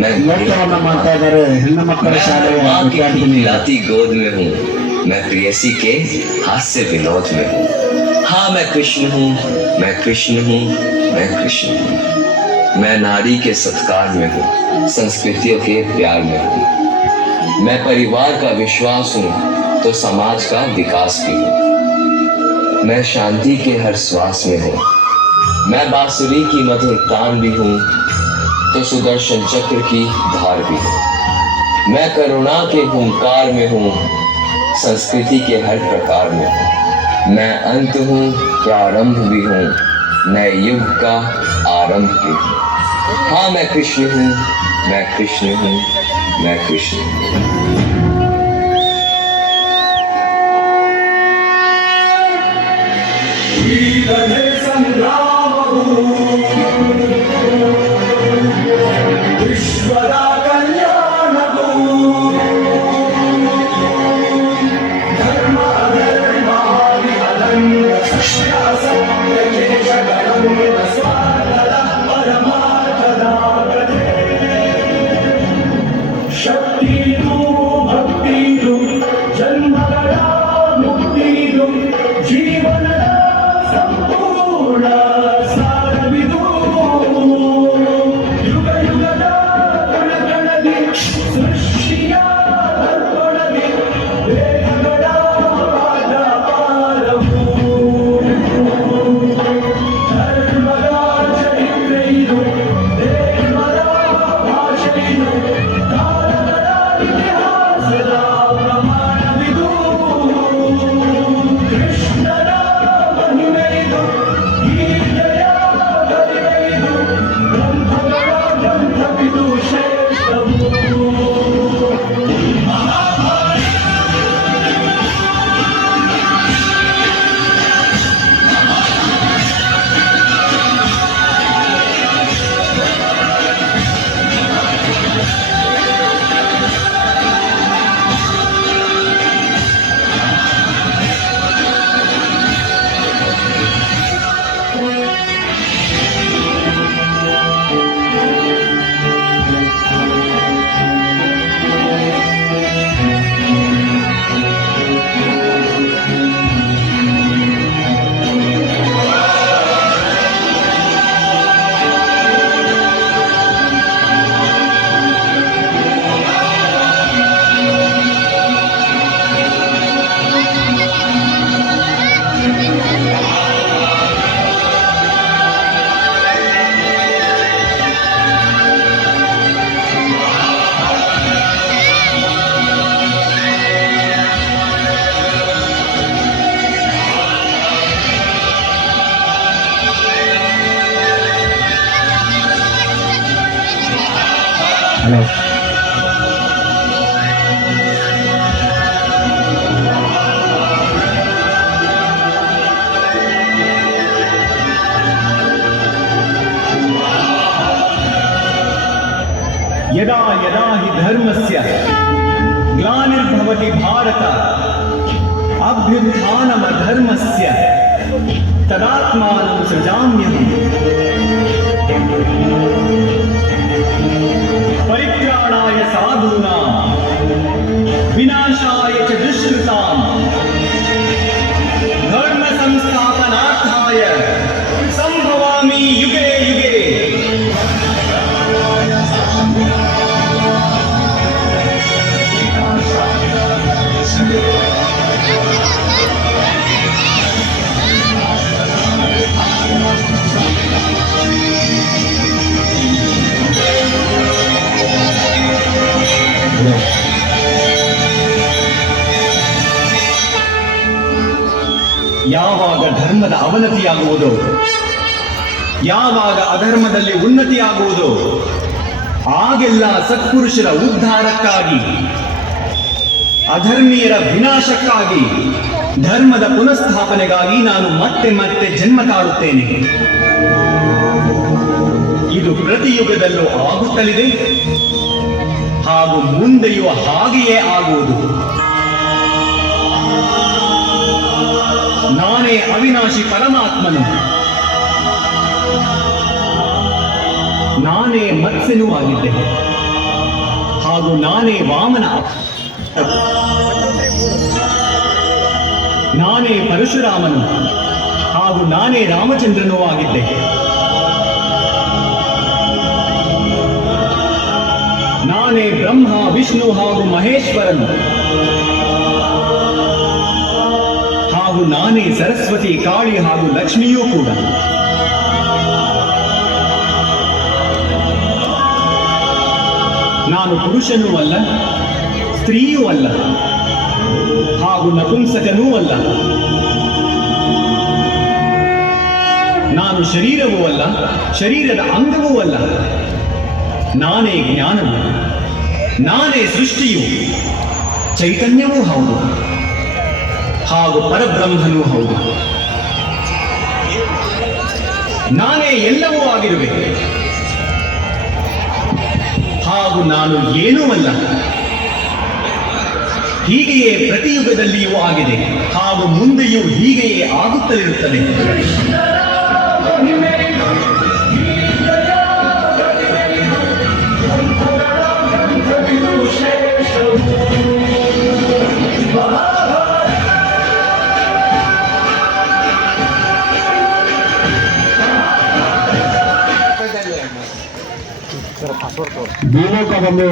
मैं ನೃತ್ಯವನ್ನ ಮಾಡ್ತಾ ಇದ್ದಾರೆ ಹೆಣ್ಣು ಮಕ್ಕಳ मैं ಶಾಲೆಯ माँ की ವಿದ್ಯಾರ್ಥಿನಿ खिलखिलाती गोद में हूँ मैं प्रेयसी के हास्य विनोद में हूँ हाँ मैं कृष्ण हूँ मैं कृष्ण हूँ मैं कृष्ण हूँ मैं नारी के सत्कार में हूँ संस्कृतियों के प्यार में हूँ मैं परिवार का विश्वास हूँ तो समाज का विकास भी हूँ मैं शांति के हर श्वास में हूँ मैं बांसुरी की मधुर तान भी हूँ तो सुदर्शन चक्र की धार भी हूँ। मैं करुणा के हूंकार में हूँ, संस्कृति के हर प्रकार में हूँ। मैं अंत हूँ, प्रारंभ भी हूँ, मैं युग का आरंभ भी हूँ। हाँ मैं कृष्ण हूँ, मैं कृष्ण हूँ, मैं कृष्ण हूँ। यदा यदा हि धर्मस्य ग्लानिर्भवति भारत अभ्युत्थानमधर्मस्य तदात्मानं सृजाम्यहम्। परित्राणाय साधूनां विनाशाय च दुष्कृताम् ಯಾವಾಗ ಧರ್ಮದ ಅವನತಿಯಾಗುವುದು? ಯಾವಾಗ ಅಧರ್ಮದಲ್ಲಿ ಉನ್ನತಿಯಾಗುವುದು? ಆಗೆಲ್ಲ ಸತ್ಪುರುಷರ ಉದ್ಧಾರಕ್ಕಾಗಿ, ಅಧರ್ಮೀಯರ ವಿನಾಶಕ್ಕಾಗಿ, ಧರ್ಮದ ಪುನಃಸ್ಥಾಪನೆಗಾಗಿ ನಾನು ಮತ್ತೆ ಮತ್ತೆ ಜನ್ಮ ತಾಳುತ್ತೇನೆ. ಇದು ಪ್ರತಿಯುಗದಲ್ಲೂ ಆಗುತ್ತಲಿದೆ ಹಾಗೂ ಮುಂದೆಯೂ ಹಾಗೆಯೇ ಆಗುವುದು. ನಾನೇ ಅವಿನಾಶಿ ಪರಮಾತ್ಮನು. ನಾನೇ ಮತ್ಸ್ಯನೂ ಆಗಿದ್ದೇನೆ ಹಾಗೂ ನಾನೇ ವಾಮನ. ನಾನೇ ಪರಶುರಾಮನು. ಹಾಗೂ ನಾನೇ ರಾಮಚಂದ್ರನೂ ಆಗಿದ್ದೆ. ನಾನೇ ಬ್ರಹ್ಮ, ವಿಷ್ಣು ಹಾಗೂ ಮಹೇಶ್ವರನು. ಹಾಗೂ ನಾನೇ ಸರಸ್ವತಿ, ಕಾಳಿ ಹಾಗೂ ಲಕ್ಷ್ಮಿಯೂ ಕೂಡ. ನಾನು ಪುರುಷನೂ ಅಲ್ಲ, ಸ್ತ್ರೀಯೂ ಅಲ್ಲ, ಹಾಗೂ ನಪುಂಸಕನೂ ಅಲ್ಲ. ನಾನು ಶರೀರವೂ ಅಲ್ಲ, ಶರೀರದ ಅಂಗವೂ ಅಲ್ಲ. ನಾನೇ ಜ್ಞಾನವು, ನಾನೇ ಸೃಷ್ಟಿಯು, ಚೈತನ್ಯವೂ ಹೌದು. ಹಾಗೂ ಪರಬ್ರಹ್ಮನೂ ಹೌದು. ನಾನೇ ಎಲ್ಲವೂ ಆಗಿರುವೆ. ಹಾಗೂ ನಾನು ಏನೂ ಅಲ್ಲ. ಹೀಗೆಯೇ ಪ್ರತಿಯುಗದಲ್ಲಿಯೂ ಆಗಿದೆ. ಹಾಗೂ ಮುಂದೆಯೂ ಹೀಗೆಯೇ ಆಗುತ್ತಲಿರುತ್ತದೆ. భూలోకంలో